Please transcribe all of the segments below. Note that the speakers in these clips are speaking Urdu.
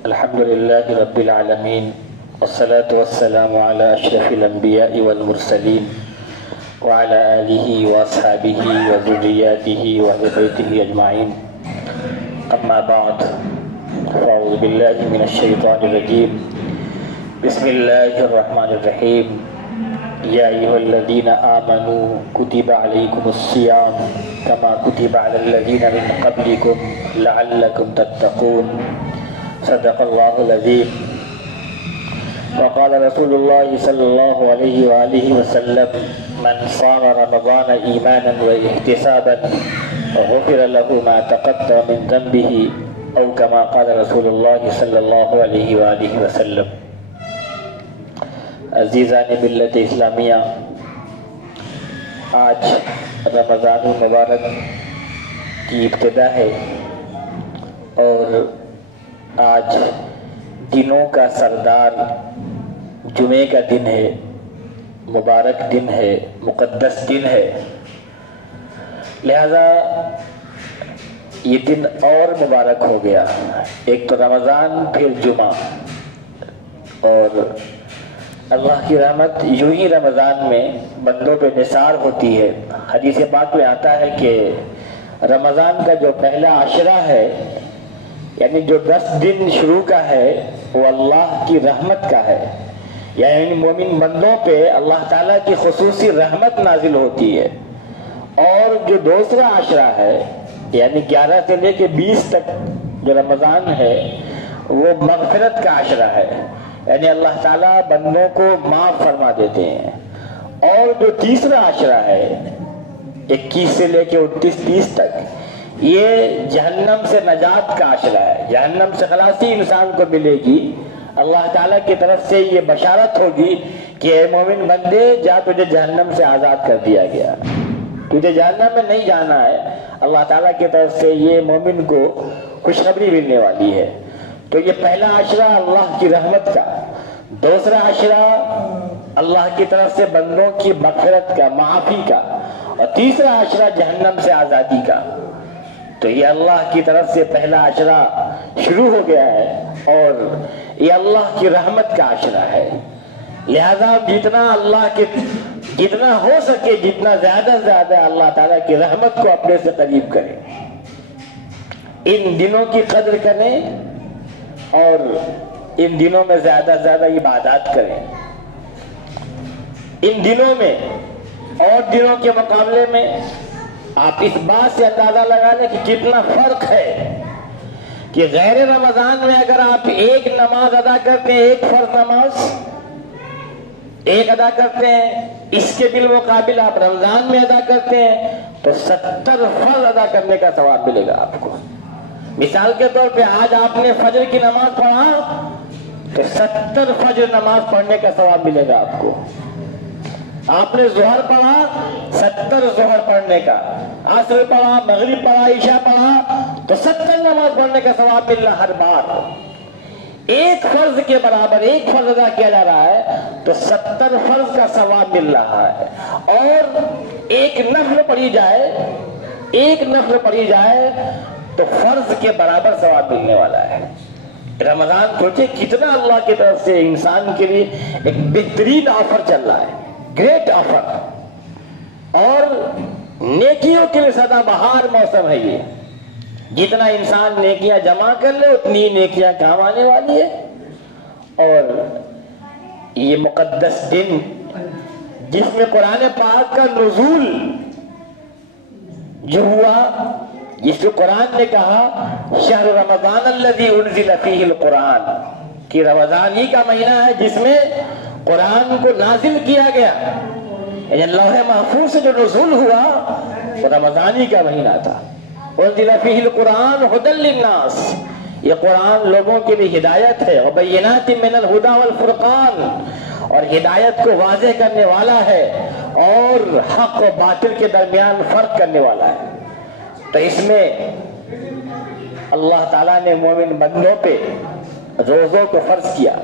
الحمد لله رب العالمين والصلاة والسلام على أشرف الأنبياء والمرسلين وعلى آله وأصحابه وذرياته وأهل بيته أجمعين. أما بعد، فأعوذ بالله من الشيطان الرجيم. بسم الله الرحمن الرحيم. يا أيها الذين آمنوا كتب عليكم الصيام كما كتب على الذين من قبلكم لعلكم تتقون. صدق الله العظيم. وقال رسول الله صلى الله عليه وآله وسلم: من صام رمضان إيمانا واحتسابا غفر له ما تقدم من ذنبه، أو كما قال رسول الله صلى الله عليه وآله وسلم. عزیزان ملت اسلامیہ، آج رمضان المبارک کی ابتدا ہے اور آج دنوں کا سردار جمعے کا دن ہے، مبارک دن ہے، مقدس دن ہے. لہذا یہ دن اور مبارک ہو گیا. ایک تو رمضان، پھر جمعہ. اور اللہ کی رحمت یوں ہی رمضان میں بندوں پہ نثار ہوتی ہے. حدیث پاک میں آتا ہے کہ رمضان کا جو پہلا عشرہ ہے، یعنی جو 10 دن شروع کا ہے، وہ اللہ کی رحمت کا ہے. یعنی مومن بندوں پہ اللہ تعالیٰ کی خصوصی رحمت نازل ہوتی ہے. اور جو دوسرا عشرہ ہے، یعنی 11 سے لے کے 20 تک جو رمضان ہے، وہ مغفرت کا عشرہ ہے. یعنی اللہ تعالیٰ بندوں کو معاف فرما دیتے ہیں. اور جو تیسرا عشرہ ہے، 21 سے لے کے 29-30 تک، یہ جہنم سے نجات کا عشرہ ہے. جہنم سے خلاصی انسان کو ملے گی. اللہ تعالیٰ کی طرف سے یہ بشارت ہوگی کہ اے مومن بندے، جا، تجھے جہنم سے آزاد کر دیا گیا، تجھے جہنم میں نہیں جانا ہے. اللہ تعالیٰ کی طرف سے یہ مومن کو خوشخبری ملنے والی ہے. تو یہ پہلا عشرہ اللہ کی رحمت کا، دوسرا عشرہ اللہ کی طرف سے بندوں کی مغفرت کا، معافی کا، اور تیسرا عشرہ جہنم سے آزادی کا. تو یہ اللہ کی طرف سے پہلا عشرہ شروع ہو گیا ہے اور یہ اللہ کی رحمت کا عشرہ ہے. لہذا جتنا ہو سکے، جتنا زیادہ سے زیادہ اللہ تعالیٰ کی رحمت کو اپنے سے قریب کریں. ان دنوں کی قدر کریں اور ان دنوں میں زیادہ سے زیادہ عبادات کریں. ان دنوں میں اور دنوں کے مقابلے میں آپ اس بات سے اندازہ لگا لیں کہ کتنا فرق ہے کہ غیر رمضان میں اگر آپ ایک نماز ادا کرتے ہیں، ایک فرض نماز ایک ادا کرتے ہیں، اس کے بالمقابل آپ رمضان میں ادا کرتے ہیں تو 70 فرض ادا کرنے کا ثواب ملے گا آپ کو. مثال کے طور پہ آج آپ نے فجر کی نماز پڑھا تو 70 فجر نماز پڑھنے کا ثواب ملے گا آپ کو. آپ نے ظہر پڑھا، 70 ظہر پڑھنے کا. عصر پڑھا، مغرب پڑھا، عشاء پڑھا تو 70 نماز پڑھنے کا ثواب مل رہا ہر بار. ایک فرض کے برابر ایک فرض ادا کیا جا رہا ہے تو 70 فرض کا ثواب مل رہا ہے. اور ایک نفل پڑھی جائے تو فرض کے برابر ثواب ملنے والا ہے. رمضان سوچے کتنا اللہ کی طرف سے انسان کے لیے ایک بہترین آفر چل رہا ہے، گریٹ آفر. اور نیکیوں کے لیے سدا بہار موسم ہے یہ. جتنا انسان نیکیاں جمع کر لے اتنی نیکیاں کام آنے والی ہے. اور یہ مقدس دن جس میں قرآن پاک کا نزول جو ہوا، جس کو قرآن نے کہا شہر رمضان الذی انزل فیہ القرآن، کہ رمضان ہی کا مہینہ ہے جس میں قرآن کو نازل کیا گیا. یعنی لوح محفوظ سے جو نزول ہوا وہ رمضان ہی کا مہینہ تھا. انزل فیہ القرآن ھدی للناس، یہ قرآن لوگوں کے لیے ہدایت ہے. وبینات من الھدی والفرقان، اور ہدایت کو واضح کرنے والا ہے اور حق و باطل کے درمیان فرق کرنے والا ہے. تو اس میں اللہ تعالیٰ نے مومن بندوں پہ روزوں کو فرض کیا.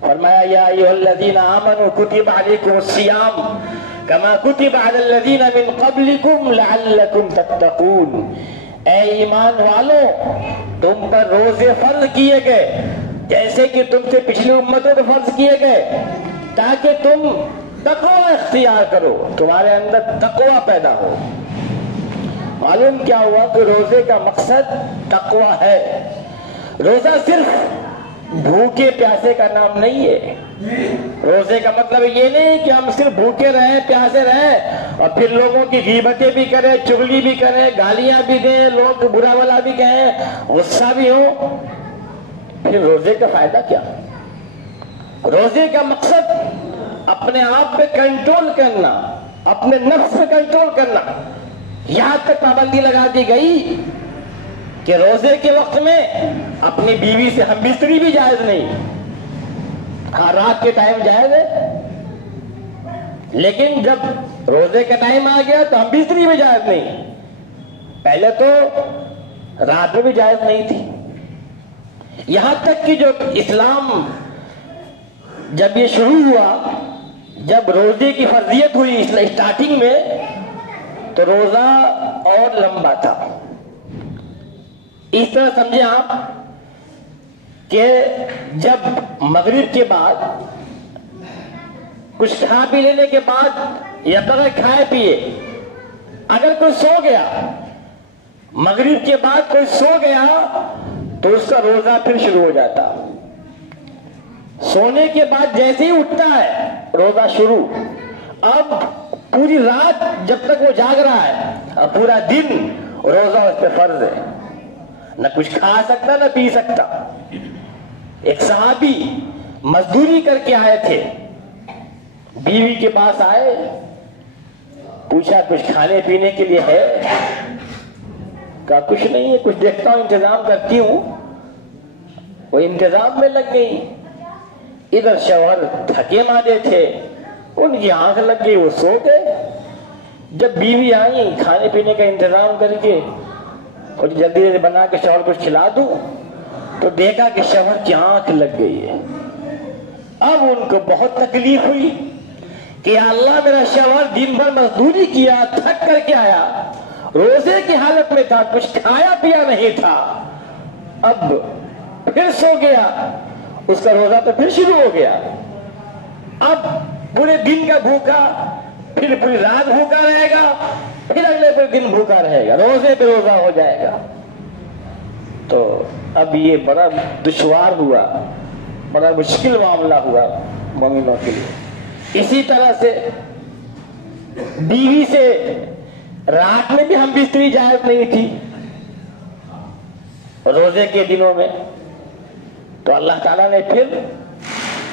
فرمایا یا ایھا الذین آمنوا کتب علیکم الصیام کما کتب علی الذین من قبلکم لعلکم تتقون. اے ایمان والو، تم پر روزے فرض کیے گئے جیسے کہ تم سے پچھلی امتوں کو فرض کیے گئے تاکہ تم تقوی اختیار کرو، تمہارے اندر تقوی پیدا ہو۔ معلوم کیا ہوا کہ روزے کا مقصد تقوی ہے۔ روزہ صرف بھوکے پیاسے کا نام نہیں ہے۔ روزے کا مطلب یہ نہیں کہ ہم صرف بھوکے رہیں، پیاسے رہیں اور پھر لوگوں کی غیبتیں بھی کریں، چغلی بھی کریں، گالیاں بھی دیں، لوگ برا بھلا بھی کہیں، غصہ بھی ہو، پھر روزے کا فائدہ کیا؟ روزے کا مقصد اپنے آپ پہ کنٹرول کرنا، اپنے نفس پہ کنٹرول کرنا۔ یہاں تک پابندی لگا دی گئی کہ روزے کے وقت میں اپنی بیوی سے ہم بستری بھی جائز نہیں۔ ہاں رات کے ٹائم جائز ہے، لیکن جب روزے کا ٹائم آ گیا تو ہم بستری بھی جائز نہیں۔ پہلے تو رات میں بھی جائز نہیں تھی۔ یہاں تک کہ جو اسلام جب یہ شروع ہوا، جب روزے کی فرضیت ہوئی اسٹارٹنگ میں، تو روزہ اور لمبا تھا۔ اس طرح سمجھیں آپ کہ جب مغرب کے بعد کچھ کھا پی لینے کے بعد یا بغیر کھائے پیے اگر کوئی سو گیا، مغرب کے بعد کوئی سو گیا تو اس کا روزہ پھر شروع ہو جاتا۔ سونے کے بعد جیسے ہی اٹھتا ہے روزہ شروع۔ اب پوری رات جب تک وہ جاگ رہا ہے، اب پورا دن روزہ اس پہ فرض ہے، نہ کچھ کھا سکتا نہ پی سکتا۔ ایک صحابی مزدوری کر کے آئے تھے، بیوی کے پاس آئے، پوچھا کچھ کھانے پینے کے لیے ہے؟ کہا کچھ نہیں ہے، کچھ دیکھتا ہوں انتظام کرتی ہوں۔ وہ انتظام میں لگ گئی۔ ادھر شوہر تھکے مارے تھے، ان کی آنکھ لگ گئی، وہ سو گئے۔ جب بیوی آئی کھانے پینے کا انتظام کر کے اور جلدی جلدی بنا کے شوہر کچھ کھلا دوں تو دیکھا کہ شوہر کی آنکھ لگ گئی ہے۔ اب ان کو بہت تکلیف ہوئی کہ یا اللہ میرا شوہر دن بھر مزدوری کیا، تھک کر کے آیا، روزے کی حالت میں تھا، کچھ کھایا پیا نہیں تھا، اب پھر سو گیا، اس کا روزہ تو پھر شروع ہو گیا۔ اب پورے دن کا بھوکا، پھر پوری رات بھوکا رہے گا، پھر اگلے پورے دن بھوکا رہے گا، روزے پہ روزہ ہو جائے گا۔ تو اب یہ بڑا دشوار ہوا، بڑا مشکل معاملہ ہوا مومنوں کے لیے۔ اسی طرح سے بیوی سے رات میں بھی ہم بستری جائز نہیں تھی روزے کے دنوں میں۔ تو اللہ تعالیٰ نے پھر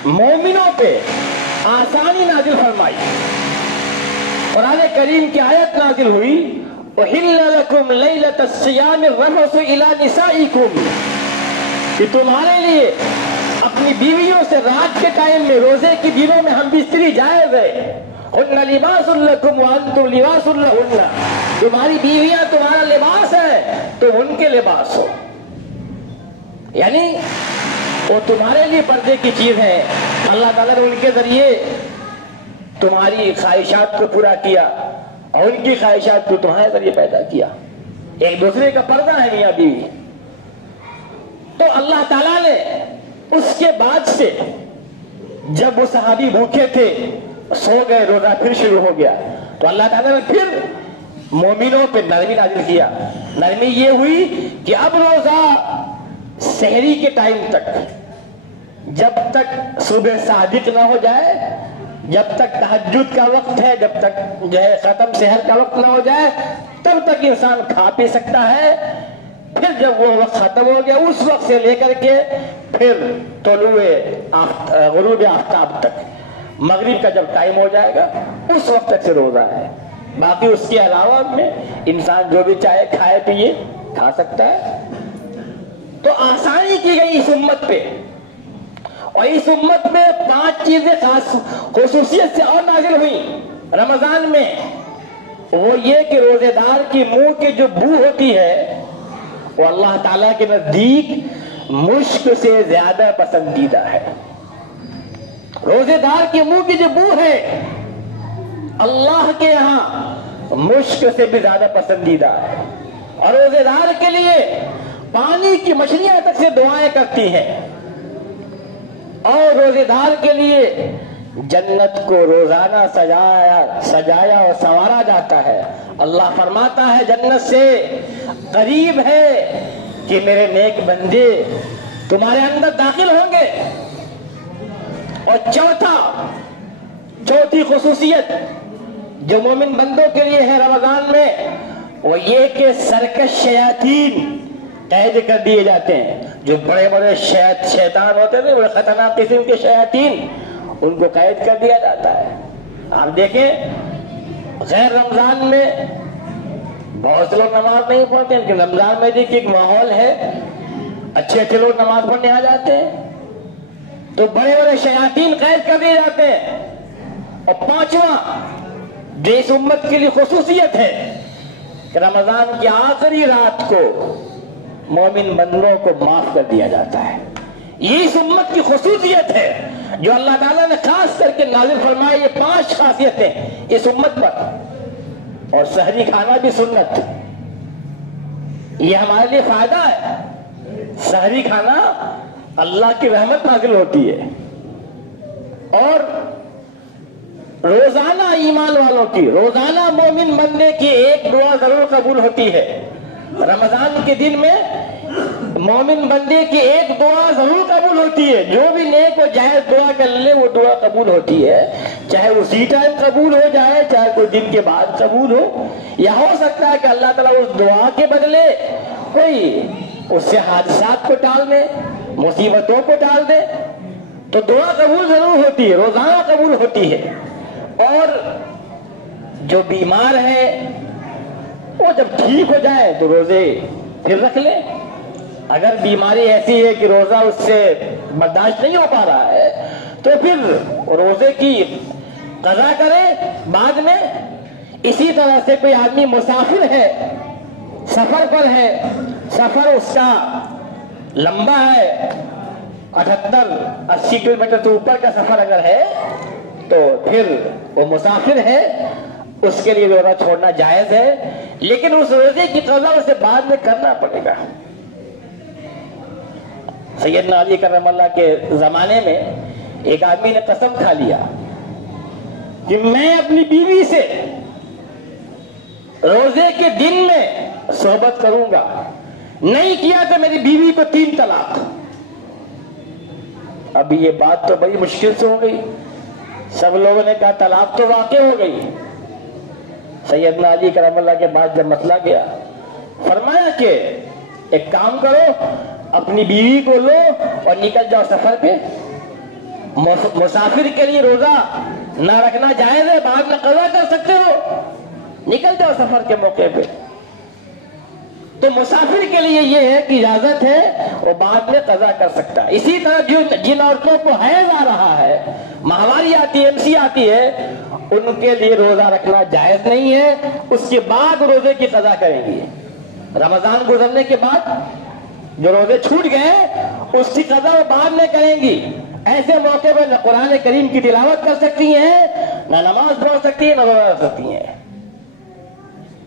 مومنوں پہ آسانی نازل فرمائی۔ قرآن کریم کی آیت نازل ہوئی، أُحِلَّ لَكُمْ لَيْلَةَ الصِّيَامِ الرَّفَثُ إِلَىٰ نِسَائِكُمْ، کہ تمہارے لیے اپنی بیویوں سے رات کے ٹائم میں، روزے کے دنوں میں ہم بستری جائز ہے۔ هُنَّ لِبَاسٌ لَكُمْ وَأَنْتُمْ لِبَاسٌ لَهُنَّ، تمہاری بیویاں تمہارا لباس ہے تو ان کے لباس ہو، یعنی وہ تمہارے لیے پردے کی چیز ہے۔ اللہ تعالیٰ نے ان کے ذریعے تمہاری خواہشات کو پورا کیا اور ان کی خواہشات کو تمہارے ذریعے پیدا کیا۔ ایک دوسرے کا پردہ ہے میاں بیوی۔ تو اللہ تعالیٰ نے اس کے بعد سے جب وہ صحابی بھوکے تھے، سو گئے، روزہ پھر شروع ہو گیا، تو اللہ تعالیٰ نے پھر مومنوں پہ نرمی نازل کیا۔ نرمی یہ ہوئی کہ اب روزہ سحری کے ٹائم تک، جب تک صبح صادق نہ ہو جائے، جب تک تہجد کا وقت ہے، جب تک جو ہے ختم سحر کا وقت نہ ہو جائے، تب تک انسان کھا پی سکتا ہے۔ پھر جب وہ وقت ختم ہو گیا، اس وقت سے لے کر کے پھر طلوع غروب آفتاب تک، مغرب کا جب ٹائم ہو جائے گا اس وقت تک سے روزہ ہے۔ باقی اس کے علاوہ میں انسان جو بھی چاہے کھائے پیے کھا سکتا ہے۔ تو آسانی کی گئی اس امت پہ، اور اس امت میں 5 چیزیں خاص خصوصیت سے اور نازل ہوئی رمضان میں۔ وہ یہ کہ روزے دار کی منہ کی جو بو ہوتی ہے وہ اللہ تعالیٰ کے نزدیک مشک سے زیادہ پسندیدہ ہے۔ روزے دار کے منہ کی جو بو ہے اللہ کے یہاں مشک سے بھی زیادہ پسندیدہ ہے، اور روزے دار کے لیے پانی کی مچھلیاں تک سے دعائیں کرتی ہیں اور روزے دار کے لیے جنت کو روزانہ سجایا اور سنوارا جاتا ہے۔ اللہ فرماتا ہے جنت سے قریب ہے کہ میرے نیک بندے تمہارے اندر داخل ہوں گے۔ اور چوتھی خصوصیت جو مومن بندوں کے لیے ہے رمضان میں، وہ یہ کہ سرکش شیاطین قید کر دیے جاتے ہیں۔ جو بڑے بڑے شیطان ہوتے تھے، بڑے خطرناک قسم کے شیاطین، ان کو قید کر دیا جاتا ہے۔ آپ دیکھیں غیر رمضان میں بہت سے لوگ نماز نہیں پڑھتے، لیکن رمضان میں دیکھیں ایک ماحول ہے، اچھے اچھے لوگ نماز پڑھنے آ جاتے ہیں، تو بڑے بڑے شیاطین قید کر دیے جاتے ہیں۔ اور پانچواں جو اس امت کے لیے خصوصیت ہے کہ رمضان کی آخری رات کو مومن بندوں کو معاف کر دیا جاتا ہے۔ یہ اس امت کی خصوصیت ہے جو اللہ تعالیٰ نے خاص کر کے نازل فرمائی۔ یہ 5 خاصیتیں اس امت پر، اور سحری کھانا بھی سنت، یہ ہمارے لیے فائدہ ہے۔ سحری کھانا اللہ کی رحمت نازل ہوتی ہے، اور روزانہ ایمان والوں کی، روزانہ مومن بندے کی ایک دعا ضرور قبول ہوتی ہے۔ رمضان کے دن میں مومن بندے کی ایک دعا ضرور قبول ہوتی ہے۔ جو بھی نیک و جائز دعا کر لے وہ دعا قبول ہوتی ہے، چاہے اسی ٹائم قبول ہو جائے، چاہے کوئی دن کے بعد قبول ہو، یا ہو سکتا ہے کہ اللہ تعالیٰ اس دعا کے بدلے کوئی اس سے حادثات کو ٹال دے، مصیبتوں کو ٹال دے، تو دعا قبول ضرور ہوتی ہے، روزانہ قبول ہوتی ہے۔ اور جو بیمار ہے وہ جب ٹھیک ہو جائے تو روزے پھر رکھ لے۔ اگر بیماری ایسی ہے کہ روزہ اس سے برداشت نہیں ہو پا رہا ہے تو پھر روزے کی قضا کرے بعد میں۔ اسی طرح سے کوئی آدمی مسافر ہے، سفر پر ہے، سفر اس کا لمبا ہے، 78-80 کلومیٹر سے اوپر کا سفر اگر ہے تو پھر وہ مسافر ہے، اس کے لیے روزہ چھوڑنا جائز ہے، لیکن اس روزے کی قضا اسے بعد میں کرنا پڑے گا۔ سیدنا علی کرم اللہ کے زمانے میں ایک آدمی نے قسم کھا لیا کہ میں اپنی بیوی سے روزے کے دن میں صحبت کروں گا، نہیں کیا تو میری بیوی کو 3 طلاق۔ ابھی یہ بات تو بڑی مشکل سے ہو گئی، سب لوگوں نے کہا طلاق تو واقع ہو گئی۔ سیدنا علی کرم اللہ کے بعد جب مسئلہ گیا، فرمایا کہ ایک کام کرو، اپنی بیوی کو لو اور نکل جاؤ سفر پہ۔ مسافر کے لیے روزہ نہ رکھنا جائز ہے، بعد میں قضا کر سکتے ہو، نکل جاؤ سفر کے موقع پہ۔ تو مسافر کے لیے یہ ہے کہ اجازت ہے، وہ بعد میں قضا کر سکتا ہے۔ اسی طرح جن عورتوں کو حیض آ رہا ہے، ماہواری آتی ہے، MC آتی ہے، ان کے لیے روزہ رکھنا جائز نہیں ہے، اس کے بعد روزے کی قضا کریں گی۔ رمضان گزرنے کے بعد جو روزے چھوٹ گئے اس کی قضا وہ بعد میں کریں گی۔ ایسے موقع پر نہ قرآن کریم کی تلاوت کر سکتی ہیں، نہ نماز پڑھ سکتی ہیں، نہ روزہ رکھ سکتی ہیں۔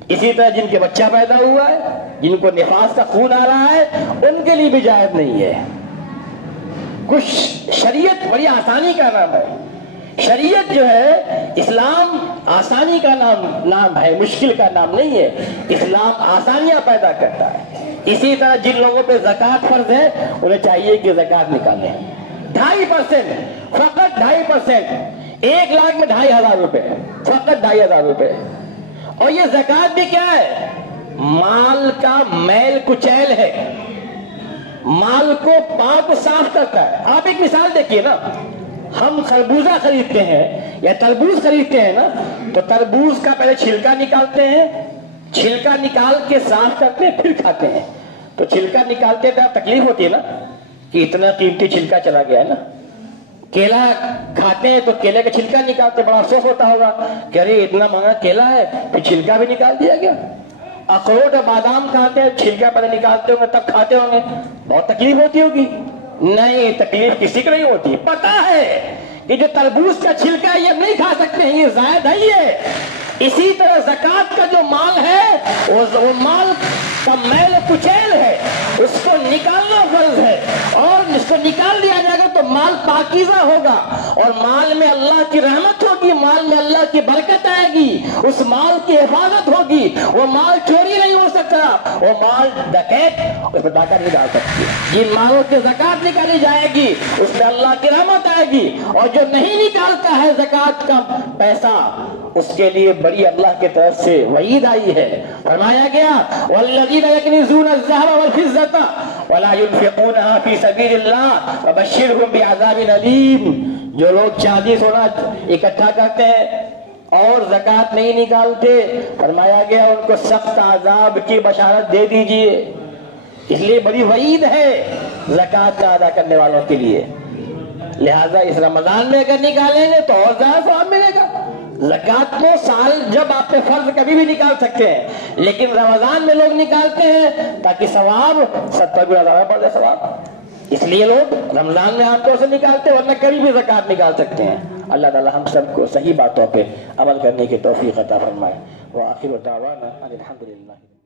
اسی طرح جن کے بچہ پیدا ہوا ہے، جن کو نفاس کا خون آ رہا ہے، ان کے لیے بھی جائز نہیں ہے۔ کچھ شریعت بڑی آسانی کا نام ہے، شریعت جو ہے اسلام آسانی کا نام ہے، مشکل کا نام نہیں ہے۔ اسلام آسانیاں پیدا کرتا ہے۔ اسی طرح جن لوگوں پہ زکوٰۃ فرض ہے انہیں چاہیے کہ زکوٰۃ نکالیں، 2.5%، فقط 2.5%، 1 لاکھ میں 2,500 روپے، فقط 2,500 روپے۔ اور یہ زکوٰۃ بھی کیا ہے؟ مال کا میل کچیل ہے، مال کو پاک و صاف کرتا ہے۔ آپ ایک مثال دیکھیے نا، ہم خربوزہ خریدتے ہیں یا تربوز خریدتے ہیں نا، تو تربوز کا پہلے چھلکا نکالتے ہیں، چھلکا نکال کے صاف کرتے ہیں، پھر کھاتے ہیں۔ تو چھلکا نکالتے تو تکلیف ہوتی ہے نا کہ اتنا قیمتی چھلکا چلا گیا ہے نا۔ کیلا کھاتے ہیں تو کیلے کا چھلکا نکالتے، بڑا افسوس ہوتا ہوگا کہ ارے اتنا مہنگا کیلا ہے، پھر چھلکا بھی نکال دیا گیا۔ اخروٹ اور بادام کھاتے ہیں، چھلکا پہلے نکالتے ہوں گے تب کھاتے ہوں گے، بہت تکلیف ہوتی ہوگی۔ نہیں، تکلیف کسی کو نہیں ہوتی، پتا ہے کہ جو تربوز کا چھلکا ہے یہ نہیں کھا سکتے ہیں، یہ زائد ہے۔ اسی طرح زکوٰۃ کا جو مال ہے وہ مال کا میل کچیل ہے، اس کو نکالنا فرض ہے، اور اس کو نکال دیا جائے گا تو مال پاکیزہ ہوگا اور مال میں اللہ کی رحمت ہوگی، مال میں اللہ کی برکت آئے گی، اس مال کی حفاظت ہوگی، وہ مال چوری نہیں ہو سکتا، وہ مال ڈکیت اس میں ڈاکہ نہیں ڈال سکتی۔ جن مالوں کی زکوٰۃ نکالی جائے گی اس میں اللہ کی رحمت آئے گی، اور جو نہیں نکالتا ہے زکوٰۃ کا پیسہ اس کے لیے بڑی اللہ کی طرف سے وعید آئی ہے۔ فرمایا گیا والذین یکنزون الذهب والفضة ولا ينفقونها في سبيل الله فبشرهم بعذاب أليم۔ جو لوگ چاندی سونا اکٹھا کرتے ہیں اور زکوٰۃ نہیں نکالتے، فرمایا گیا ان کو سخت عذاب کی بشارت دے دیجئے۔ اس لیے بڑی وعید ہے زکوٰۃ کا ادا کرنے والوں کے لیے۔ لہذا اس رمضان میں اگر نکالیں گے تو اور زیادہ ثواب ملے گا۔ زکوٰۃ کو سال جب آپ پہ فرض کبھی بھی نکال سکتے ہیں، لیکن رمضان میں لوگ نکالتے ہیں تاکہ ثواب 70 گنا زیادہ بڑھ جائے ثواب، اس لیے لوگ رمضان میں آپ کو اسے نکالتے ہیں، ورنہ کبھی بھی زکوٰۃ نکال سکتے ہیں۔ اللہ تعالی ہم سب کو صحیح باتوں پہ عمل کرنے کی توفیق عطا فرمائے۔ وآخر دعوانا ان الحمد للہ۔